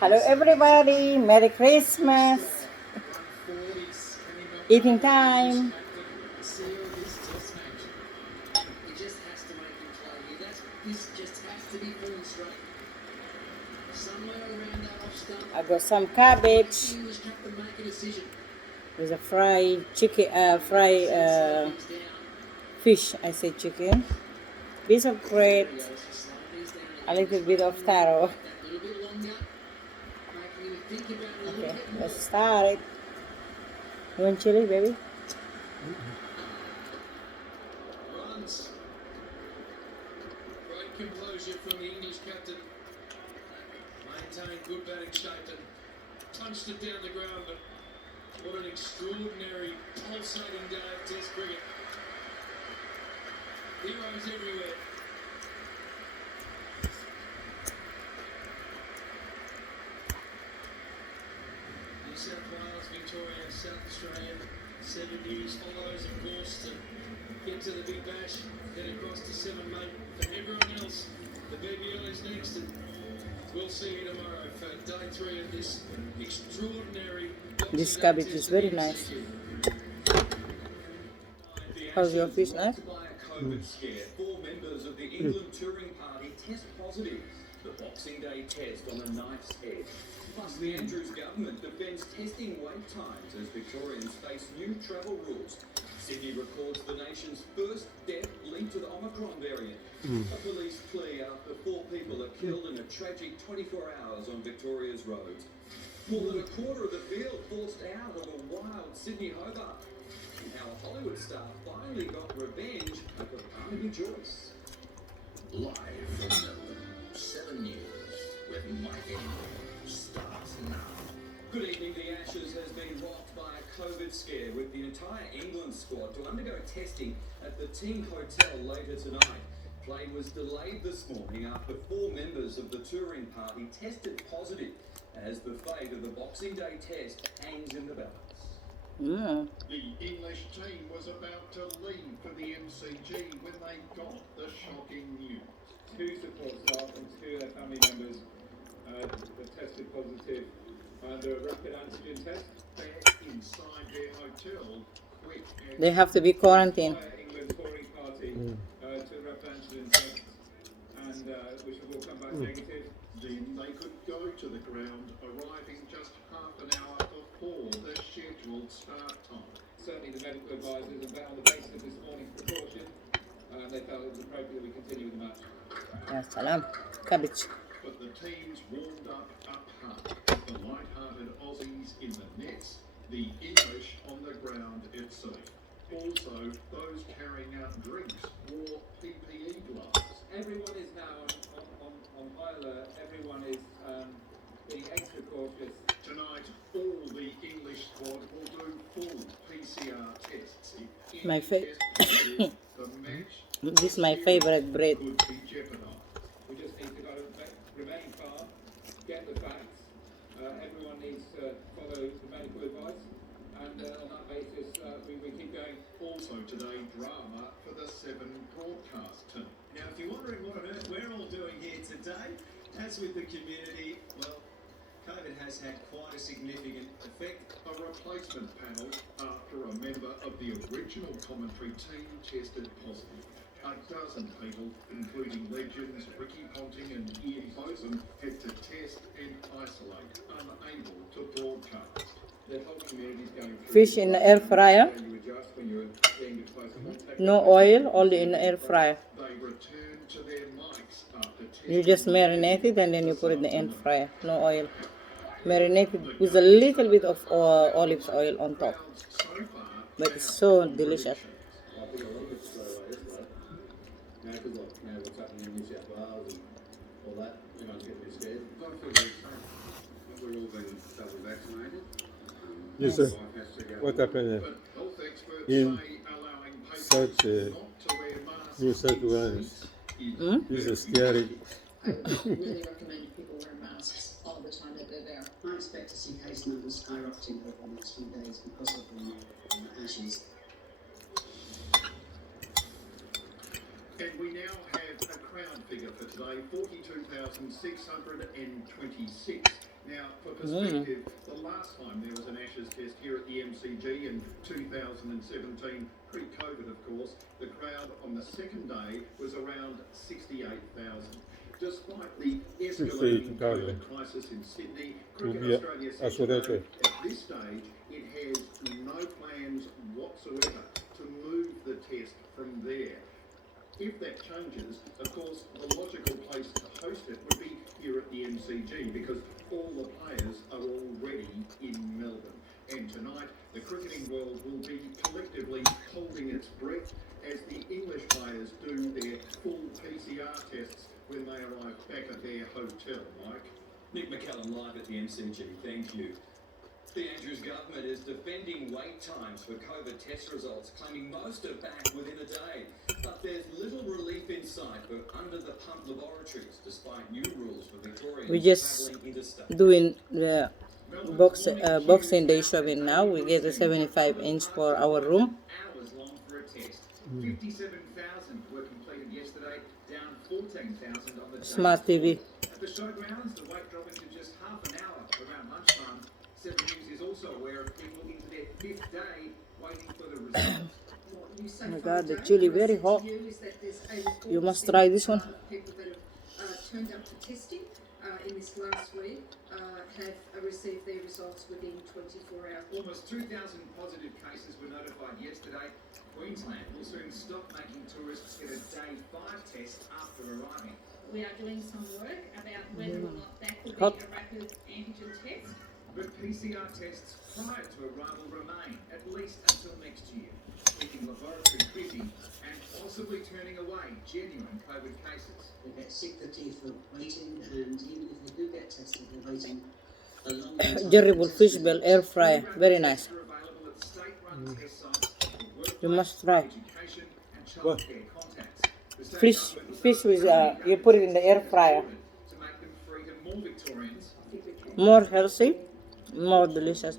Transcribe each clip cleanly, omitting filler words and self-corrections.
Hello everybody, Merry Christmas. Eating time. I got some cabbage. There's a fried chicken, fish. I say chicken. Piece of bread. A little bit of taro. Okay, let's start it. You want chili, baby? Great composure from the English captain. Maintained good batting shape and punched it down the ground. But what an extraordinary pulsating day of Test cricket. Heroes everywhere. New South Wales, Victoria, South Australia. 7 News follows, of course, to get to the big bash. Then across to 7 Mate. For everyone else, the BBL is next. And we'll see you tomorrow for day 3 of this extraordinary. This cabbage is very nice. How's your fish, nice? Four members of the England touring party test positive. The Boxing Day test on a knife's edge. Plus, the Andrews government defends testing wait times as Victorians face new travel rules. Sydney records the nation's first death linked to the Omicron variant. A police plea after 4 people are killed in a tragic 24 hours on Victoria's roads. More than a quarter of the field forced out of a wild Sydney Hobart. And how a Hollywood star finally got revenge over Barnaby Joyce. Live from Melbourne, 7 News with Mike Engel starts now. Good evening. The Ashes has been rocked by a COVID scare with the entire England squad to undergo testing at the team hotel later tonight. Play was delayed this morning after 4 members of the touring party tested positive as the fate of the Boxing Day test hangs in the balance. Mm. The English team was about to leave for the MCG when they got the shocking news. 2 support staff and 2 of their family members were tested positive under a rapid antigen test. They're inside their hotel. Quick and They have to be quarantined. England touring party took rapid antigen tests, and which have all come back negative. then they could go to the ground, arriving just half an hour before the scheduled start time. Certainly the medical advisors, and on the basis of this morning's precaution, they felt it was appropriate that we continue with the match. Ya salam. Cabbage. But the teams warmed up hard. The light-hearted Aussies in the nets, the English on the ground at sea. Also, those carrying out drinks wore PPE gloves. Everyone is now on high alert. Everyone is being extra cautious. Tonight, all the English squad will do full PCR tests. If My any fa- test positive, the match This is my favorite bread. could be jeopardised. We just need to go remain calm, get the facts. Everyone needs to follow the medical advice, and on that basis, we keep going. Also today, drama for the 7 broadcast team. Now, if you're wondering what on earth we're all doing here today, as with the community, well, COVID has had quite a significant effect. A replacement panel after a member of the original commentary team tested positive. A dozen people, including legends Ricky Ponting and Ian Botham, had to test and isolate, unable to broadcast. The whole community is going through. Fish in the air fryer. You adjust when you're getting close contact. No oil, only in the air fryer. They returned to their mics after testing. You just marinate it and then you put it in the air fryer. No oil. Marinate it with a little bit of olive oil on top. So far, But it's so delicious. I think a little bit slow away yesterday. Now, because like, what's happening in New South Wales and all that, everyone's getting a bit scared. I feel very safe. We've all been double vaccinated. Yes, sir. Life has to go What on. happened but health experts in say allowing South, patients not to wear masks New South in Wales? seats This is scary. I would really recommend people wear masks all the time that they're there. I expect to see case numbers skyrocketing over the next few days because of the ashes. And we now have a crowd figure for today, 42,626. Now, for perspective, the last time there was an Ashes test here at the MCG in 2017, pre-COVID of course, the crowd on the second day was around 68,000. Despite the escalating COVID crisis in Sydney, Cricket Australia says today, at this stage it has no plans whatsoever to move the test from there. If that changes, of course, the logical place to host it would be here at the MCG because all the players are already in Melbourne. And tonight, the cricketing world will be collectively holding its breath as the English players do their full PCR tests when they arrive back at their hotel, Mike. Nick McCallum live at the MCG, thank you. The Andrews government is defending wait times for COVID test results, claiming most are back within a day. But there's little relief in sight for under-the-pump laboratories, despite new rules for Victorians We just travelling interstate. doing the Boxing Day shopping now. We get a 75-inch for our room. Hours long for a test. 57,000 were completed yesterday, down 14,000 on the day Smart TV. At the showgrounds, the wait dropping to just half an hour around lunchtime. 7 News is also aware of people into their 5th day waiting for the results. Oh my God, the chili very hot. You must try this one. People that have turned up for testing in this last week have received their results within 24 hours. Almost 2,000 positive cases were notified yesterday. Queensland will soon stop making tourists get a day 5 test after arriving. We are doing some work about whether or not that could Hot. be a rapid antigen test. But PCR tests prior to arrival remain, at least until next year, keeping laboratories busy and possibly turning away genuine COVID cases. They get sick to teeth of waiting, and even if they do get tested, they're waiting a long time. Durable fish bell air fryer. Very nice. Are available at state-run test sites for workplace, You must try. education and childcare contacts. The state Fish, government was fish with you put it in the air fryer. to make them free to more Victorians. More healthy, more delicious.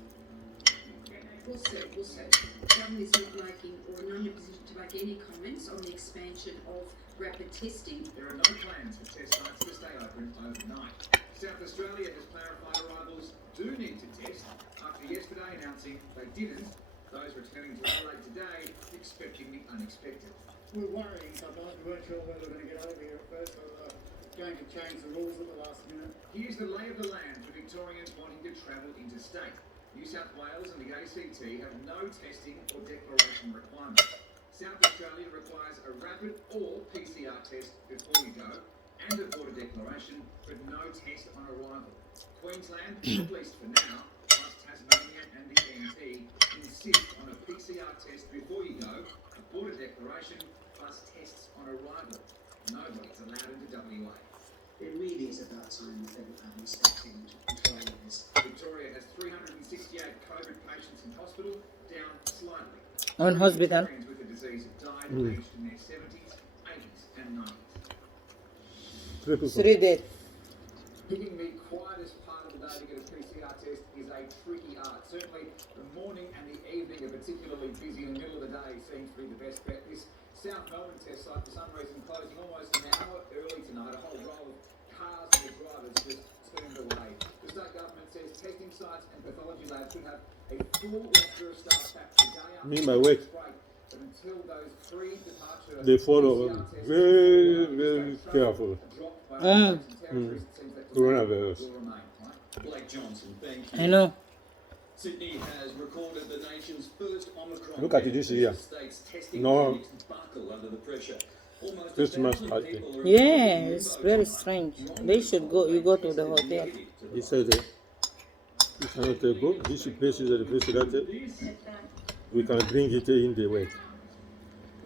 We'll see, we'll see. Government is not making or not in a position to make any comments on the expansion of rapid testing. There are no plans for test sites to stay open overnight. South Australia has clarified arrivals do need to test after yesterday announcing they didn't. Those returning to Adelaide today expecting the unexpected. We're worrying sometimes. We weren't sure whether we were going to get over here at first or going to change the rules at the last minute. Here's the lay of the land for Victorians wanting to travel interstate. New South Wales and the ACT have no testing or declaration requirements. South Australia requires a rapid or PCR test before you go and a border declaration, but no test on arrival. Queensland, at least for now, plus Tasmania and the NT, insist on a PCR test before you go, a border declaration, plus tests on arrival. Nobody's allowed into WA. It really is about time that they would step in to control this. Victoria has 368 COVID patients in hospital, down slightly. On hospital. Victorians with the disease have died aged in their 70s, 80s and 90s. 3 days. Picking the quietest part of the day to get a PCR test is a tricky art. Certainly the morning and the evening are particularly busy. In the middle of the day seems to be the best bet. This South Melbourne test site for some reason closing almost an hour early tonight. A whole row of cars and the drivers just turned away. The state government says testing sites and pathology labs should have a full roster of staff back the day after Me, the my wife. break. But until those pre-departure They follow PCR tests very, very careful. are dropped by states and territories, it seems that Coronavirus. will remain, right? Blake Johnson, thank you. I know. Sydney has recorded the nation's first Omicron. Look at death this as here. the state's testing No. clinics buckle under the pressure. Almost Christmas 1,000 party. people are Yeah, infected with it's Pneumo very tonight. strange. None They of should them go. You go to tested the hotel. negative to He the said you cannot go. This place is the refrigerator. We can bring it in the way.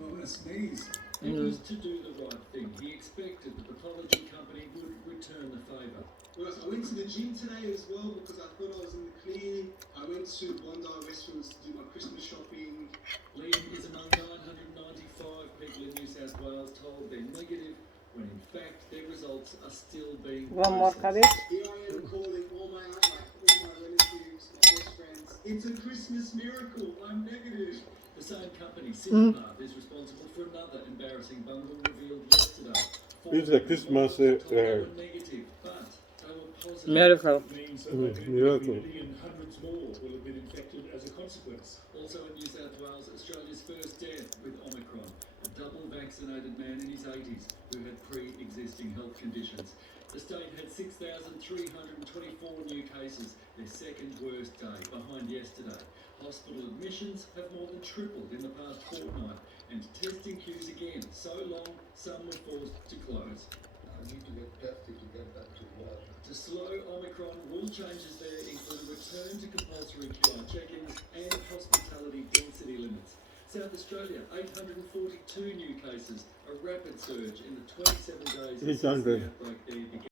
Well, that's sneeze. It was to do the right thing. He expected the pathology company would return the favour. Well, I went to the gym today as well because I thought I was in the clear. I went to Bondi restaurants to do my Christmas shopping. Liam is among 995 people in New South Wales told they're negative, when in fact their results are still being One more processed. cabbage. Here I am calling all my relatives, my best friends. It's a Christmas miracle. I'm negative. The same company, Cinepart, is responsible for another embarrassing bungle revealed yesterday. It's a Christmas, Told they were negative, but they were positive positive. Miracle. Means that Miracle. and hundreds more will have been infected as a consequence. Also in New South Wales, Australia's first death with Omicron. A double vaccinated man in his 80s who had pre-existing health conditions. The state had 6,324 new cases, their second worst day, behind yesterday. Hospital admissions have more than tripled in the past fortnight, and testing queues again so long some were forced to close. I need to get tested to get back to work. To slow Omicron, rule changes there include a return to compulsory QR check-ins and hospitality density limits. South Australia, 842 new cases, a rapid surge in the 27 days since the 800. outbreak there began.